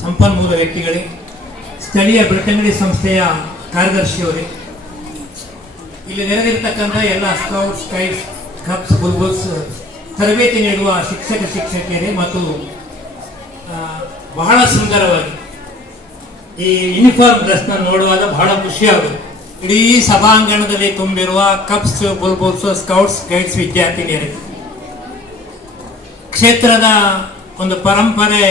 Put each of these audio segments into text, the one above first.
ಸಂಪನ್ಮೂಲ ವ್ಯಕ್ತಿಗಳೇ, ಸ್ಥಳೀಯ ಬೆಳ್ತಂಗಡಿ ಸಂಸ್ಥೆಯ ಕಾರ್ಯದರ್ಶಿಯವರೇ, ಇಲ್ಲಿ ನೆರೆದಿರ್ತಕ್ಕಂಥ ಎಲ್ಲ ಸ್ಕೌಟ್ಸ್, ಗೈಡ್ಸ್, ಕಪ್ಸ್, ಬುಲ್ಬುಲ್ಸ್ ತರಬೇತಿ ನೀಡುವ ಶಿಕ್ಷಕಿಯರೇ ಮತ್ತು ಬಹಳ ಸುಂದರವಾಗಿ ಈ ಯೂನಿಫಾರ್ಮ್ ಡ್ರೆಸ್ನ ನೋಡುವಾಗ ಬಹಳ ಖುಷಿಯಾಗುತ್ತೆ. ಇಡೀ ಸಭಾಂಗಣದಲ್ಲಿ ತುಂಬಿರುವ ಕಪ್ಸ್, ಬುಲ್ಬುಲ್ಸ್, ಸ್ಕೌಟ್ಸ್, ಗೈಡ್ಸ್ ವಿದ್ಯಾರ್ಥಿನಿಯರೇ, ಕ್ಷೇತ್ರದ ಒಂದು ಪರಂಪರೆ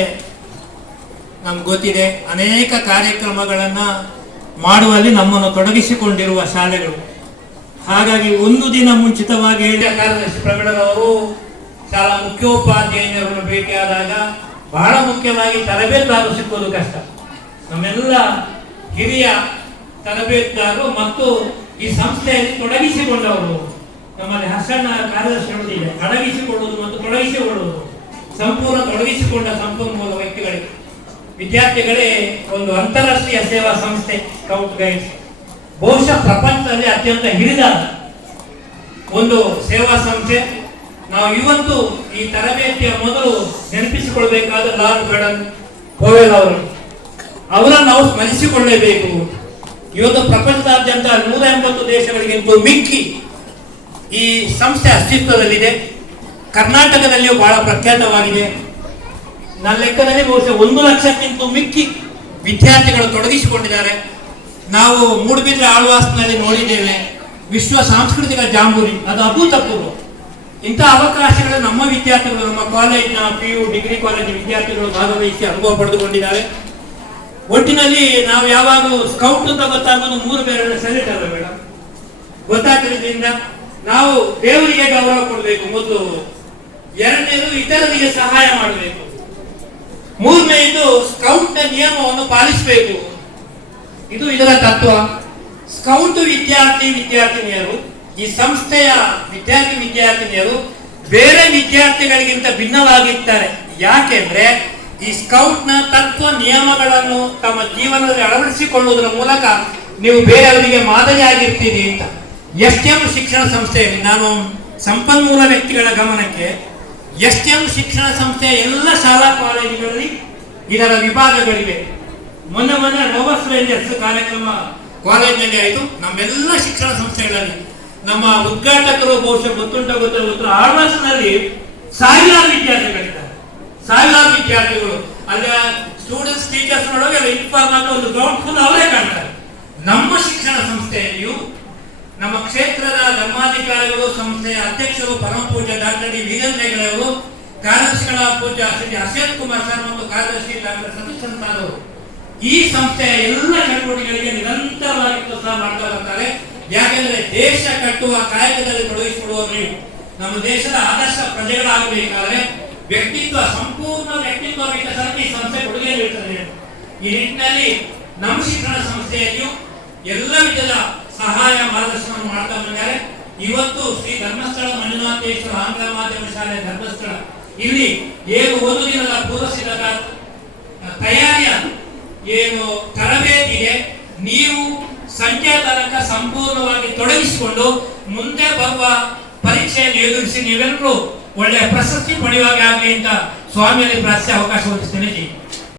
ನಮ್ಗೆ ಗೊತ್ತಿದೆ. ಅನೇಕ ಕಾರ್ಯಕ್ರಮಗಳನ್ನು ಮಾಡುವಲ್ಲಿ ನಮ್ಮನ್ನು ತೊಡಗಿಸಿಕೊಂಡಿರುವ ಶಾಲೆಗಳು. ಹಾಗಾಗಿ ಒಂದು ದಿನ ಮುಂಚಿತವಾಗಿ ಕಾರ್ಯದರ್ಶಿ ಪ್ರವೀಣರವರು ಶಾಲಾ ಮುಖ್ಯೋಪಾಧ್ಯಾಯರನ್ನು ಭೇಟಿಯಾದಾಗ ಬಹಳ ಮುಖ್ಯವಾಗಿ ತರಬೇತುದಾರರು ಸಿಕ್ಕುವುದು ಕಷ್ಟ. ನಮ್ಮೆಲ್ಲ ಹಿರಿಯ ತರಬೇತುದಾರರು ಮತ್ತು ಈ ಸಂಸ್ಥೆಯಲ್ಲಿ ತೊಡಗಿಸಿಕೊಂಡವರು, ನಮ್ಮಲ್ಲಿ ಹಸಣ್ಣ ಕಾರ್ಯದರ್ಶಿ ಹೇಳುವುದಿದೆ, ಅಡಗಿಸಿಕೊಳ್ಳುವುದು ಮತ್ತು ತೊಡಗಿಸಿಕೊಳ್ಳುವುದು, ಸಂಪೂರ್ಣ ತೊಡಗಿಸಿಕೊಂಡ ಸಂಪನ್ಮೂಲ ವ್ಯಕ್ತಿಗಳಿಗೆ, ವಿದ್ಯಾರ್ಥಿಗಳೇ ಒಂದು ಅಂತಾರಾಷ್ಟ್ರೀಯ ಸೇವಾ ಸಂಸ್ಥೆ ಸ್ಕೌಟ್ ಗೈಡ್ಸ್. ಬಹುಶಃ ಪ್ರಪಂಚದಲ್ಲಿ ಅತ್ಯಂತ ಹಿರಿದಾದ ಒಂದು ಸೇವಾ ಸಂಸ್ಥೆ. ನಾವು ಇವತ್ತು ಈ ತರಬೇತಿಯ ಮೊದಲು ನೆನಪಿಸಿಕೊಳ್ಬೇಕಾದ ಲಾರ್ಡ್ ಬೇಡನ್ ಪೋವೆಲ್ ಅವರನ್ನು ನಾವು ಸ್ಮರಿಸಿಕೊಳ್ಳಲೇಬೇಕು. ಇವತ್ತು ಪ್ರಪಂಚದಾದ್ಯಂತ 180 ದೇಶಗಳಿಗಿಂತ ಮಿಕ್ಕಿ ಈ ಸಂಸ್ಥೆ ಅಸ್ತಿತ್ವದಲ್ಲಿದೆ. ಕರ್ನಾಟಕದಲ್ಲಿಯೂ ಬಹಳ ಪ್ರಖ್ಯಾತವಾಗಿದೆ. ನನ್ನ ಲೆಕ್ಕದಲ್ಲಿ ಬಹುಶಃ 1 ಲಕ್ಷಕ್ಕಿಂತ ಮಿಕ್ಕಿ ವಿದ್ಯಾರ್ಥಿಗಳು ತೊಡಗಿಸಿಕೊಂಡಿದ್ದಾರೆ. ನಾವು ಮೂಡುಬಿದ್ರೆ ಆಳ್ವಾಸ್ನಲ್ಲಿ ನೋಡಿದ್ದೇವೆ ವಿಶ್ವ ಸಾಂಸ್ಕೃತಿಕ ಜಾಂಬೂರಿ, ಅದು ಅಭೂತಪೂರ್ವ. ಇಂಥ ಅವಕಾಶಗಳು ನಮ್ಮ ವಿದ್ಯಾರ್ಥಿಗಳು, ನಮ್ಮ ಕಾಲೇಜಿನ PU ಡಿಗ್ರಿ ಕಾಲೇಜ್ ವಿದ್ಯಾರ್ಥಿಗಳು ಭಾಗವಹಿಸಿ ಅನುಭವ ಪಡೆದುಕೊಂಡಿದ್ದಾರೆ. ಒಟ್ಟಿನಲ್ಲಿ ನಾವು ಯಾವಾಗಲೂ ಸ್ಕೌಟ್ ಅಂತ ಗೊತ್ತಾಗೋದು 3 ಬೇರೆ ಸೆಲೆಕ್ಟ್ ಅಲ್ಲ ಮೇಡಮ್, ಗೊತ್ತಾಗ್ತಿದ್ರಿಂದ ನಾವು ದೇವರಿಗೆ ಗೌರವ ಕೊಡಬೇಕು ಮೊದಲು, ಎರಡನೇದು ಇತರರಿಗೆ ಸಹಾಯ ಮಾಡಬೇಕು, ಮೂರನೇದು ಸ್ಕೌಟ್ ನ ನಿಯಮವನ್ನು ಪಾಲಿಸಬೇಕು. ಇದು ಇದರ ತತ್ವ. ಸ್ಕೌಟ್ ವಿದ್ಯಾರ್ಥಿನಿಯರು, ಈ ಸಂಸ್ಥೆಯ ವಿದ್ಯಾರ್ಥಿನಿಯರು ಬೇರೆ ವಿದ್ಯಾರ್ಥಿಗಳಿಗಿಂತ ಭಿನ್ನವಾಗಿರ್ತಾರೆ. ಯಾಕೆಂದ್ರೆ ಈ ಸ್ಕೌಟ್ ನ ತತ್ವ ನಿಯಮಗಳನ್ನು ತಮ್ಮ ಜೀವನದಲ್ಲಿ ಅಳವಡಿಸಿಕೊಳ್ಳುವುದರ ಮೂಲಕ ನೀವು ಬೇರೆಯವರಿಗೆ ಮಾದರಿಯಾಗಿರ್ತೀರಿ ಅಂತ. STM ಶಿಕ್ಷಣ ಸಂಸ್ಥೆಯಲ್ಲಿ ನಾನು ಸಂಪನ್ಮೂಲ ವ್ಯಕ್ತಿಗಳ ಗಮನಕ್ಕೆ, STM ಶಿಕ್ಷಣ ಸಂಸ್ಥೆಯ ಎಲ್ಲ ಶಾಲಾ ಕಾಲೇಜುಗಳಲ್ಲಿ ಇದರ ವಿಭಾಗಗಳಿವೆ. ಮೊನ್ನೆ ರೋಬರ್ಸ್ ರೇಂಜರ್ಸ್ ಕಾರ್ಯಕ್ರಮ ಕಾಲೇಜಿನಲ್ಲಿ ಆಯಿತು. ನಮ್ಮೆಲ್ಲ ಶಿಕ್ಷಣ ಸಂಸ್ಥೆಗಳಲ್ಲಿ ನಮ್ಮ ಉದ್ಘಾಟಕರು ಬಹುಶಃ ಗೊತ್ತುಂಟು ಆಳ್ವಾಸ್ನಲ್ಲಿ ಸಾವಿರಾರು ವಿದ್ಯಾರ್ಥಿಗಳು ಅಲ್ಲಿ ಸ್ಟೂಡೆಂಟ್ಸ್, ಟೀಚರ್ಸ್ ನೋಡುವಾಗ ಇನ್ಫಾರ್ಮ್ ಆಗಿ ಒಂದು ಗ್ರೌಂಡ್ ಫುಲ್ ಅವರೇ ಕಾಣ್ತಾರೆ. ನಮ್ಮ ಶಿಕ್ಷಣ ಸಂಸ್ಥೆಯಲ್ಲಿಯೂ ನಮ್ಮ ಕ್ಷೇತ್ರದ ಧರ್ಮಾಧಿಕಾರಿಗಳು, ಸಂಸ್ಥೆಯ ಅಧ್ಯಕ್ಷರು ಪರಮ ಪೂಜ್ಯ ಡಾಕ್ಟರ್ ಡಿ ವೀರೇಂದ್ರವರು, ಕಾರ್ಯದರ್ಶಿಗಳ ಪೂಜ್ಯ ಶ್ರೀ ಅಶೋಕ್ ಕುಮಾರ್ ಸರ್ ಮತ್ತು ಕಾರ್ಯದರ್ಶಿ ಡಾಕ್ಟರ್ ಸತೀಶ್ ಅವರು ಈ ಸಂಸ್ಥೆಯ ಎಲ್ಲ ಚಟುವಟಿಕೆಗಳಿಗೆ ನಿರಂತರವಾಗಿ ಪ್ರೋತ್ಸಾಹ ಮಾಡ್ತಾ ಬರ್ತಾರೆ. ಯಾಕೆಂದ್ರೆ ದೇಶ ಕಟ್ಟುವ ಕಾಯಕದಲ್ಲಿ ತೊಡಗಿಸಿಕೊಳ್ಳುವವರು ನೀವು. ನಮ್ಮ ದೇಶದ ಆದರ್ಶ ಪ್ರಜೆಗಳಾಗಬೇಕಾದ್ರೆ ಸಂಪೂರ್ಣ ವ್ಯಕ್ತಿತ್ವ ವಿಕಸನಕ್ಕೆ ಈ ಸಂಸ್ಥೆ ಕೊಡುಗೆ ನೀಡುತ್ತದೆ. ಈ ನಿಟ್ಟಿನಲ್ಲಿ ನಮ್ಮ ಶಿಕ್ಷಣ ಸಂಸ್ಥೆಯಲ್ಲಿಯೂ ಎಲ್ಲ ವಿಧದ ಸಹಾಯ ಮಾರ್ಗದರ್ಶನ ಮಾಡ್ತಾ ಬಂದಿದ್ದಾರೆ. ಇವತ್ತು ಶ್ರೀ ಧರ್ಮಸ್ಥಳ ಮಂಜುನಾಥೇಶ್ವರ ಆಂಗ್ಲ ಮಾಧ್ಯಮ ಶಾಲೆ ಧರ್ಮಸ್ಥಳ ಇಲ್ಲಿ ಒಂದು ದಿನದ ಪೂರ್ವ ಸಿದ್ಧತಾ ತಯಾರಿಯ ತರಬೇತಿ ಇದೆ. ನೀವು ಸಂಖ್ಯಾ ತನಕ ಸಂಪೂರ್ಣವಾಗಿ ತೊಡಗಿಸಿಕೊಂಡು ಮುಂದೆ ಬರುವ ಪರೀಕ್ಷೆಯನ್ನು ಎದುರಿಸಿ ನೀವೆಲ್ಲರೂ ಒಳ್ಳೆಯ ಪ್ರಶಸ್ತಿ ಪಡೆಯುವಾಗ ಆಗಲಿ ಅಂತ ಸ್ವಾಮಿಯಲ್ಲಿ ಪ್ರಾರ್ಥಿಸಿ ಅವಕಾಶ ಒದಗಿಸ್ತೇನೆ.